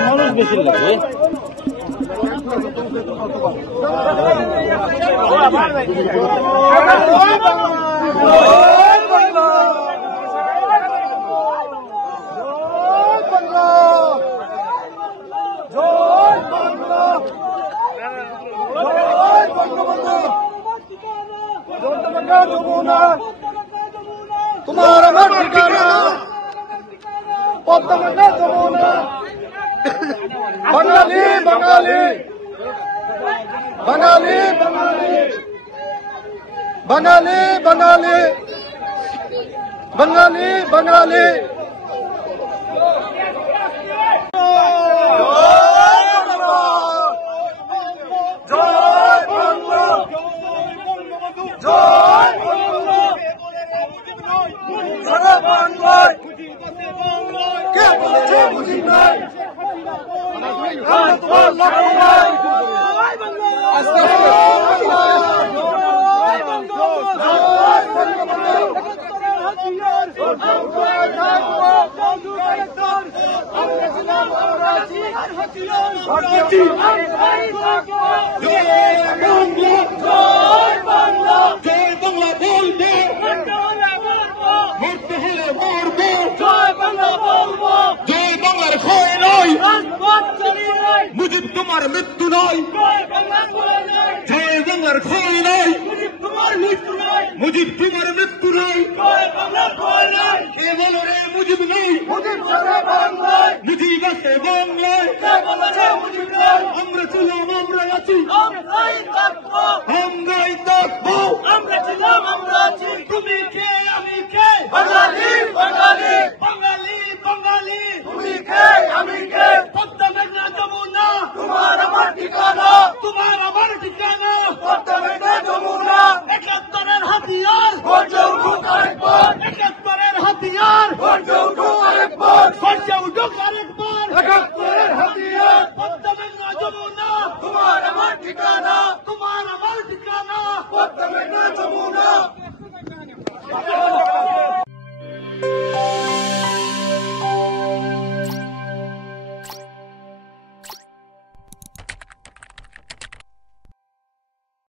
মানুষ বেশি লাগে तुम्हारा मत ठिकाना पद्मना जमुना बंगाली बंगाली बंगाली बंगाली बंगाली बंगाली बंगाली मुझे तुम्हारे मृत्यु नहीं जय बंगार खोई नहीं मुझे तुम्हारे मृत्यु नहीं के बोलो रे मुझे नहीं मुझे बसे बांग्लाয় আমরা ছিলাম আমরা আছি আমরাই থাকবো আমরা ছিলাম আমরা আছি তুমি কে আমি কে বাঙালি বাঙালি বাঙালি বাঙালি তুমি কে আমি কে পদ্মা মেঘনা যমুনা তোমার আমার ঠিকানা পদ্মা মেঘনা যমুনা ৭১-এর হাতিয়ার গর্জে উঠুক আরেকবার ৭১-এর হাতিয়ার গর্জে উঠুক আরেকবার ৭১-এর হাতিয়ার পদ্মা মেঘনা যমুনা তোমার আমার ঠিকানা পদ্মা মেঘনা